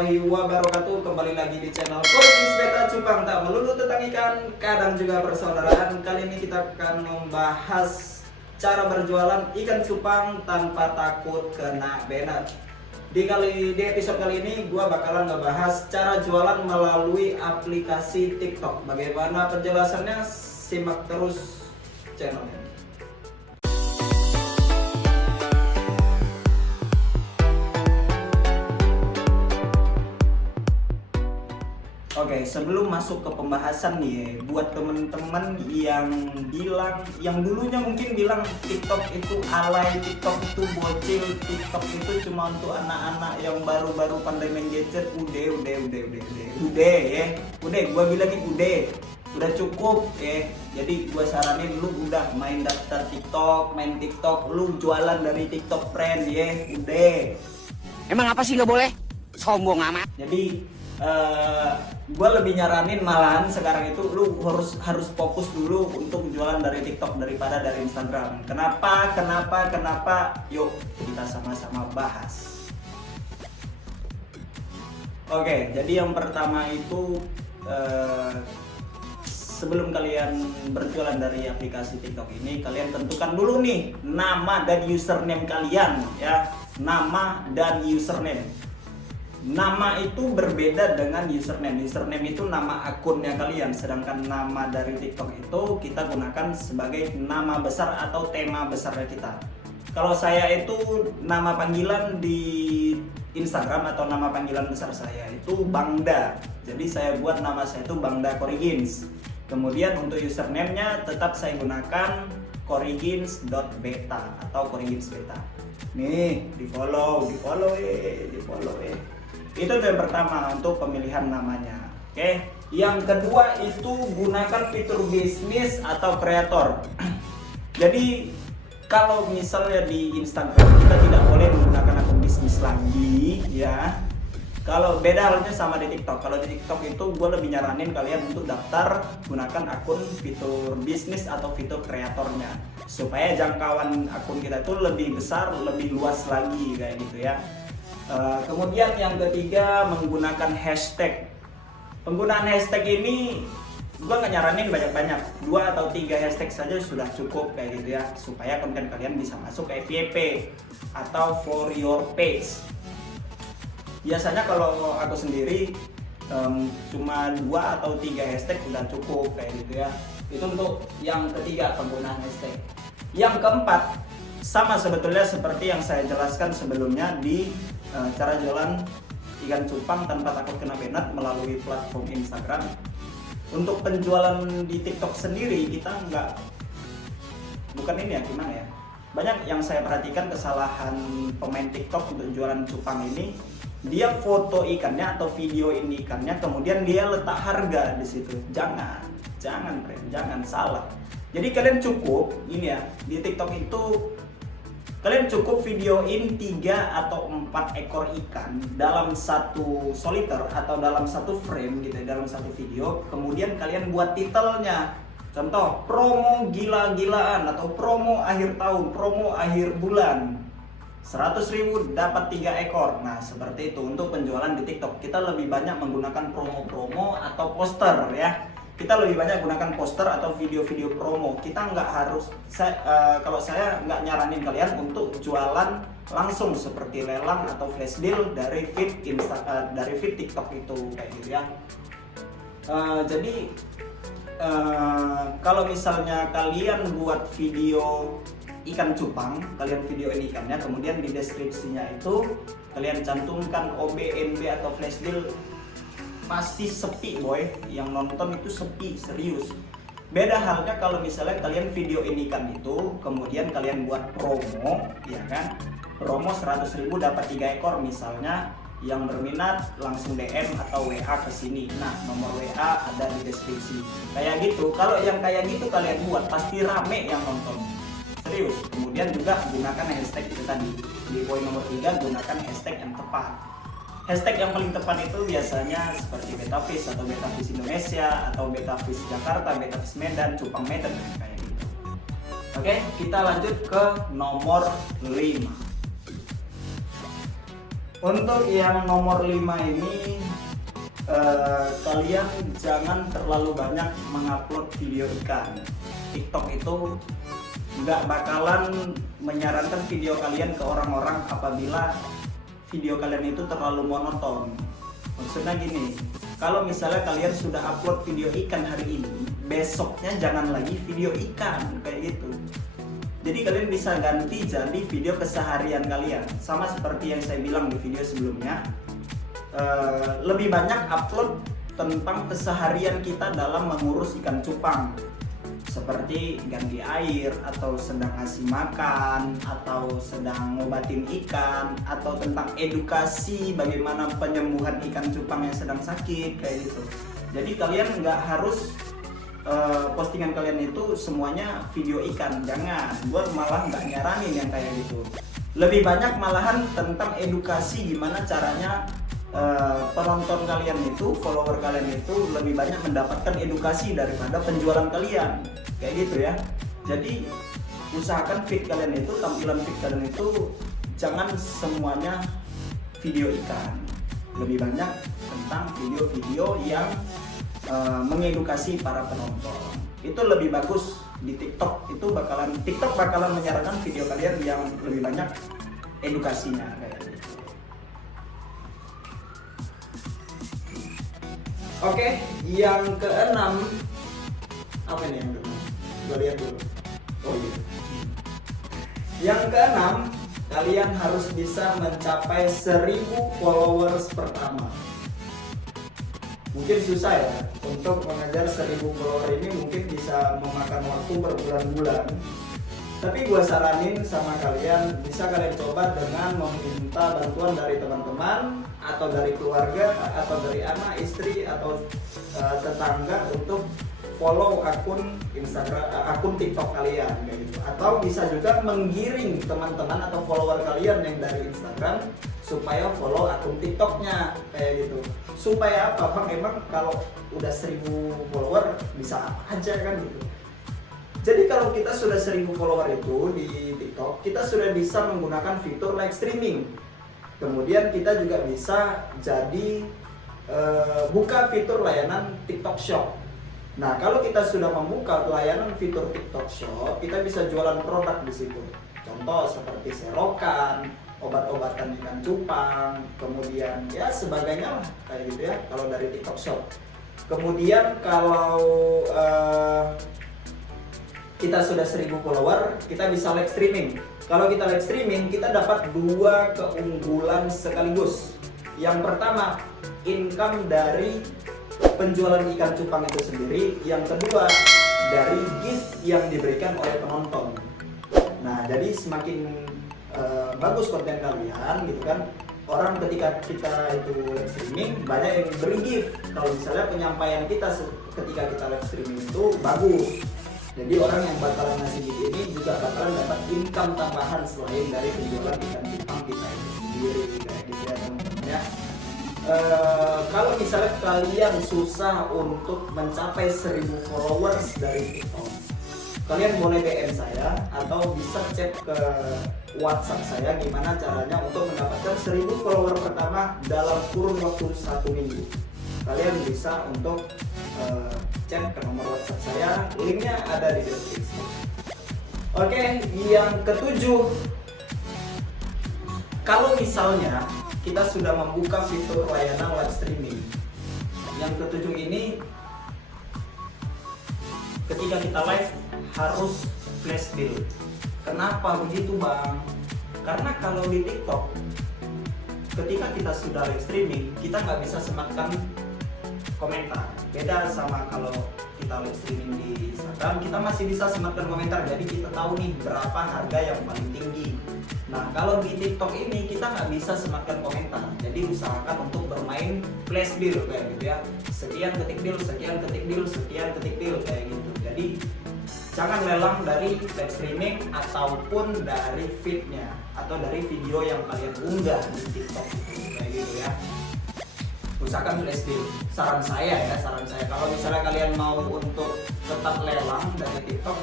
warahmatullahi wabarakatuh. Kembali lagi di channel Korekins Beta Cupang, tak melulu tentang ikan, kadang juga persaudaraan. Kali ini kita akan membahas cara berjualan ikan cupang tanpa takut kena bennett. Di episode kali ini gua bakalan ngebahas cara jualan melalui aplikasi TikTok. Bagaimana penjelasannya? Simak terus channelnya. Oke, sebelum masuk ke pembahasan nih, buat temen-temen yang dulunya mungkin bilang TikTok itu alay, TikTok itu bocil, TikTok itu cuma untuk anak-anak yang baru-baru pandai main gadget. Udah, gua bilangin udah cukup ya. Jadi gua saranin lu udah main daftar TikTok, main TikTok, lu jualan dari TikTok friend ya, udah. Emang apa sih nggak boleh? Sombong amat. Jadi gue lebih nyaranin malahan sekarang itu lu harus fokus dulu untuk jualan dari TikTok daripada dari Instagram. Kenapa? Yuk kita sama-sama bahas. Oke, jadi yang pertama itu sebelum kalian berjualan dari aplikasi TikTok ini, kalian tentukan dulu nih nama dan username kalian ya. Nama dan username. Nama itu berbeda dengan username. Username itu nama akunnya kalian, sedangkan nama dari TikTok itu kita gunakan sebagai nama besar atau tema besarnya kita. Kalau saya itu nama panggilan di Instagram atau nama panggilan besar saya itu Bangda. Jadi saya buat nama saya itu Bangda Koregins. Kemudian untuk username-nya tetap saya gunakan koregins.beta atau Koregins Beta. Nih, di follow. Itu yang pertama untuk pemilihan namanya. Oke. Yang kedua itu gunakan fitur bisnis atau kreator. Jadi kalau misalnya di Instagram kita tidak boleh menggunakan akun bisnis lagi ya. Kalau beda halnya sama di TikTok. Kalau di TikTok itu gue lebih nyaranin kalian untuk daftar gunakan akun fitur bisnis atau fitur kreatornya supaya jangkauan akun kita itu lebih besar, lebih luas lagi kayak gitu ya. Kemudian yang ketiga menggunakan hashtag. Penggunaan hashtag ini gue nggak nyaranin banyak-banyak, 2 atau 3 hashtag saja sudah cukup kayak gitu ya, supaya konten kalian bisa masuk ke FYP atau for your page. Biasanya kalau aku sendiri cuma 2 atau 3 hashtag sudah cukup kayak gitu ya. Itu untuk yang ketiga, penggunaan hashtag. Yang keempat sama sebetulnya seperti yang saya jelaskan sebelumnya di cara jualan ikan cupang tanpa takut kena bennett melalui platform Instagram. Untuk penjualan di TikTok sendiri kita bukan ini ya, gimana ya, banyak yang saya perhatikan kesalahan pemain TikTok untuk jualan cupang ini, dia foto ikannya atau video ini ikannya kemudian dia letak harga di situ. Jangan friend, jangan salah. Jadi kalian cukup ini ya, di TikTok itu kalian cukup videoin 3 atau 4 ekor ikan dalam satu soliter atau dalam satu frame gitu ya, dalam satu video. Kemudian kalian buat titelnya, contoh promo gila-gilaan atau promo akhir tahun, promo akhir bulan, 100.000 dapat 3 ekor. Nah seperti itu untuk penjualan di TikTok. Kita lebih banyak menggunakan promo-promo atau poster ya. Kita lebih banyak gunakan poster atau video-video promo. Kita nggak harus, kalau saya nggak nyaranin kalian untuk jualan langsung seperti lelang atau flash deal dari feed TikTok itu kayak gitu ya. Jadi kalau misalnya kalian buat video ikan cupang, kalian videoin ikannya, kemudian di deskripsinya itu kalian cantumkan OBNB atau flash deal, pasti sepi boy, yang nonton itu sepi, serius. Beda halnya kalau misalnya kalian videoin ikan itu kemudian kalian buat promo ya kan, promo 100.000 dapat 3 ekor misalnya, yang berminat langsung DM atau WA ke sini. Nah nomor WA ada di deskripsi kayak gitu. Kalau yang kayak gitu kalian buat pasti rame yang nonton, serius. Kemudian juga gunakan hashtag itu tadi di poin nomor 3, gunakan hashtag yang tepat. Hashtag yang paling tepat itu biasanya seperti Betafish atau Betafish Indonesia atau Betafish Jakarta, Betafish Medan, Cupang Medan kayak gitu. Oke, kita lanjut ke nomor 5. Untuk yang nomor 5 ini, kalian jangan terlalu banyak mengupload video iklan. TikTok itu nggak bakalan menyarankan video kalian ke orang-orang apabila video kalian itu terlalu monoton. Maksudnya gini, kalau misalnya kalian sudah upload video ikan hari ini, besoknya jangan lagi video ikan kayak gitu. Jadi kalian bisa ganti jadi video keseharian kalian. Sama seperti yang saya bilang di video sebelumnya, lebih banyak upload tentang keseharian kita dalam mengurus ikan cupang, seperti ganti air, atau sedang ngasih makan, atau sedang ngobatin ikan, atau tentang edukasi bagaimana penyembuhan ikan cupang yang sedang sakit kayak gitu. Jadi kalian nggak harus postingan kalian itu semuanya video ikan, jangan. Gue malah nggak nyaranin yang kayak gitu. Lebih banyak malahan tentang edukasi gimana caranya penonton kalian itu, follower kalian itu lebih banyak mendapatkan edukasi daripada penjualan kalian kayak gitu ya. Jadi usahakan feed kalian itu, tampilan feed kalian itu jangan semuanya video ikan, lebih banyak tentang video-video yang mengedukasi para penonton. Itu lebih bagus di TikTok. TikTok bakalan menyarankan video kalian yang lebih banyak edukasinya kayak gitu. Oke, yang keenam apa ini yang keenam? Gue lihat dulu. Oh iya. Yang keenam, kalian harus bisa mencapai 1000 followers pertama. Mungkin susah ya untuk mengejar 1000 follower ini, mungkin bisa memakan waktu berbulan-bulan. Tapi gue saranin sama kalian, bisa kalian coba dengan meminta bantuan dari teman-teman, atau dari keluarga, atau dari anak, istri, atau tetangga untuk follow akun Instagram, akun TikTok kalian kayak gitu. Atau bisa juga menggiring teman-teman atau follower kalian yang dari Instagram supaya follow akun TikToknya kayak gitu. Supaya apa bang? Emang kalau udah 1000 follower bisa apa aja kan gitu. Jadi kalau kita sudah 1000 follower itu di TikTok, kita sudah bisa menggunakan fitur live streaming. Kemudian kita juga bisa jadi buka fitur layanan TikTok Shop. Nah, kalau kita sudah membuka layanan fitur TikTok Shop, kita bisa jualan produk di situ. Contoh seperti serokan, obat-obatan ikan cupang, kemudian ya sebagainya lah kayak gitu ya kalau dari TikTok Shop. Kemudian kalau kita sudah 1000 follower, kita bisa live streaming. Kalau kita live streaming, kita dapat 2 keunggulan sekaligus. Yang pertama, income dari penjualan ikan cupang itu sendiri. Yang kedua, dari gift yang diberikan oleh penonton. Nah, jadi semakin bagus konten kalian gitu kan, orang ketika kita itu live streaming banyak yang beri gift. Kalau misalnya penyampaian kita ketika kita live streaming itu bagus, jadi orang yang bakalan ngasih gift ini juga bakalan dapat income tambahan selain dari penjualan ikan cupang kita itu sendiri kayak gitu ya teman-teman ya. Kalau misalnya kalian susah untuk mencapai 1000 followers dari TikTok, kalian boleh DM saya atau bisa cek ke WhatsApp saya gimana caranya untuk mendapatkan 1000 follower pertama dalam kurun waktu 1 minggu. Kalian bisa untuk cek ke nomor WhatsApp saya, linknya ada di deskripsi. Oke, yang ketujuh, kalau misalnya kita sudah membuka fitur layanan live streaming, yang ketujuh ini ketika kita live harus flash bill. Kenapa begitu bang? Karena kalau di TikTok ketika kita sudah live streaming, kita nggak bisa sematkan komentar. Beda sama kalau kita live streaming di Instagram, kita masih bisa sematkan komentar. Jadi kita tahu nih berapa harga yang paling tinggi. Nah kalau di TikTok ini kita nggak bisa sematkan komentar. Jadi usahakan untuk bermain flash bill kayak gitu ya. Sekian ketik bill, sekian ketik bill, sekian ketik bill kayak gitu. Jadi jangan lelang dari live streaming ataupun dari feednya atau dari video yang kalian unggah di TikTok kayak gitu ya. Usahakan flash bill. Saran saya kalau misalnya kalian mau untuk tetap lelang dari TikTok,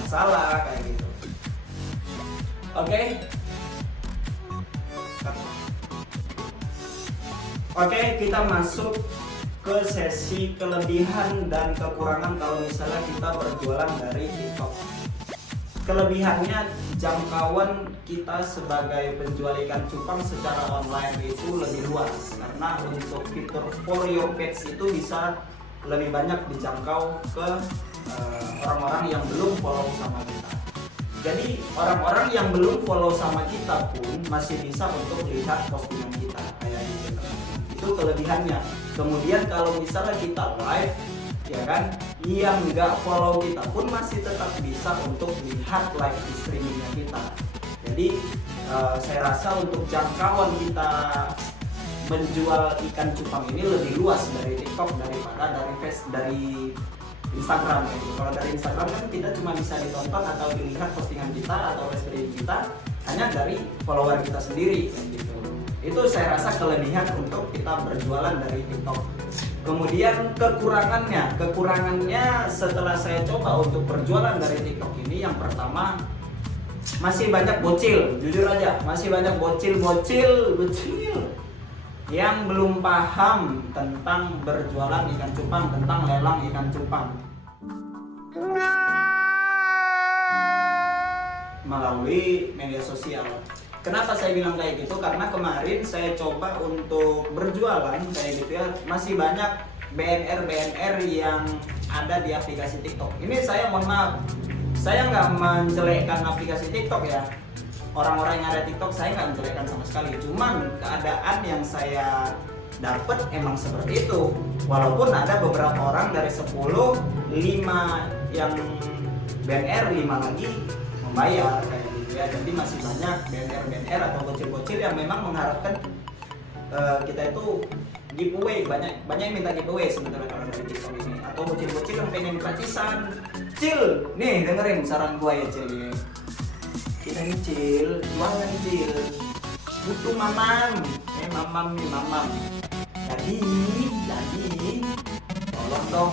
masalah kayak gitu. Oke. Oke, kita masuk ke sesi kelebihan dan kekurangan kalau misalnya kita berjualan dari TikTok. Kelebihannya, jangkauan kita sebagai penjual ikan cupang secara online itu lebih luas, karena untuk fitur For Your Page itu bisa lebih banyak dijangkau ke orang-orang yang belum follow sama kita. Jadi orang-orang yang belum follow sama kita pun masih bisa untuk lihat postingan kita kayak gitu. Itu kelebihannya. Kemudian kalau misalnya kita live, ya kan, yang nggak follow kita pun masih tetap bisa untuk lihat live di streamingnya kita. Jadi saya rasa untuk jangkauan kita menjual ikan cupang ini lebih luas dari TikTok daripada dari Instagram gitu. Kalau dari Instagram kan kita cuma bisa ditonton atau dilihat postingan kita atau live streaming kita hanya dari follower kita sendiri gitu. Itu saya rasa kelebihan untuk kita berjualan dari TikTok. Kemudian kekurangannya setelah saya coba untuk berjualan dari TikTok ini, yang pertama masih banyak bocil, jujur aja masih banyak bocil yang belum paham tentang berjualan ikan cupang, tentang lelang ikan cupang melalui media sosial. Kenapa saya bilang kayak gitu? Karena kemarin saya coba untuk berjualan kayak gitu ya, masih banyak BNR yang ada di aplikasi TikTok. Ini saya mohon maaf, saya nggak menjelekkan aplikasi TikTok ya. Orang-orang yang ada TikTok saya nggak menjelekkan sama sekali. Cuman keadaan yang saya dapat emang seperti itu. Walaupun ada beberapa orang dari 10, 5 yang BNR, 5 lagi membayar kayak gitu ya. Jadi masih banyak BNR atau bocil-bocil yang memang mengharapkan kita itu giveaway, banyak yang minta giveaway sebenarnya kalau dari TikTok ini, atau bocil-bocil yang pengen gratisan. Cil, nih dengerin saran gua ya Cil ya. Kita ini Cil, jualan Cil, butuh mamam, mamam. Jadi tolong dong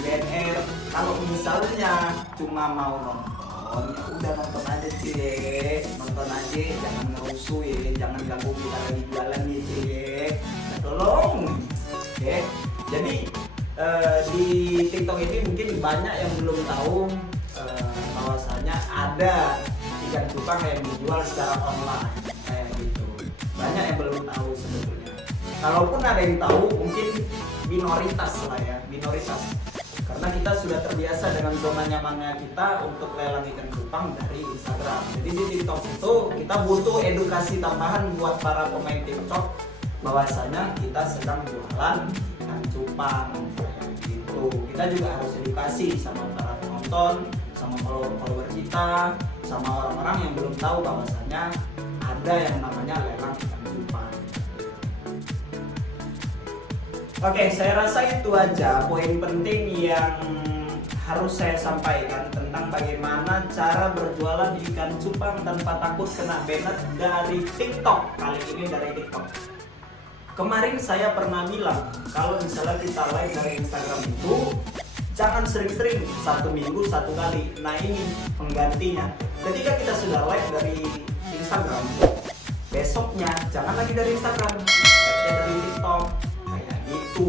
BNR, kalau misalnya cuma mau nonton, ya udah nonton aja Cil, nonton aja, jangan ngerusuh ya, jangan ganggu kita lagi jualan ya Cil ya, nah, tolong. Oke, jadi di TikTok ini mungkin banyak yang belum tahu bahwasanya ada ikan cupang yang dijual secara online kayak gitu. Banyak yang belum tahu sebetulnya. Kalaupun ada yang tahu, mungkin minoritas lah ya, minoritas. Karena kita sudah terbiasa dengan zona nyamannya kita untuk lelang ikan cupang dari Instagram. Jadi di TikTok itu kita butuh edukasi tambahan buat para pemain TikTok bahwasanya kita sedang jualan ikan cupang kayak gitu. Kita juga harus edukasi sama para penonton, sama follower kita, sama orang-orang yang belum tahu bahwasanya ada yang namanya lelang ikan cupang. Oke, saya rasa itu aja poin penting yang harus saya sampaikan tentang bagaimana cara berjualan ikan cupang tanpa takut kena banned dari TikTok. Kali ini dari TikTok. Kemarin saya pernah bilang kalau misalnya kita live dari Instagram itu jangan sering-sering, 1 minggu 1 kali. Nah ini penggantinya. Ketika kita sudah live dari Instagram, besoknya jangan lagi dari Instagram, ya dari TikTok kayak gitu.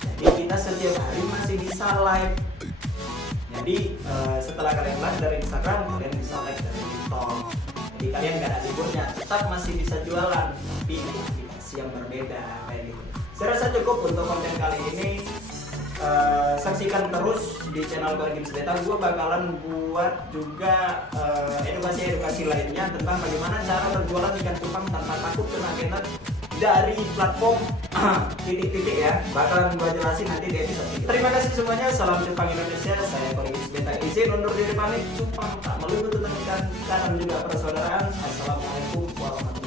Jadi kita setiap hari masih bisa live. Jadi setelah kalian live dari Instagram, kalian bisa live dari TikTok. Jadi kalian gak ada liburnya, tetap masih bisa jualan, tapi di aplikasi yang berbeda kayak gitu. Saya rasa cukup untuk konten kali ini. Saksikan terus di channel Core Games Beta. Gue bakalan buat juga edukasi lainnya tentang bagaimana cara berjualan ikan cupang tanpa takut kena banned dari platform titik-titik ya. Bakalan gue jelasin nanti di episode ini. Terima kasih semuanya. Salam cupang Indonesia. Saya Core Games Beta izin undur diri pamit. Cupang tak melulu tentang ikan, dan juga persaudaraan. Assalamualaikum warahmatullahi wabarakatuh.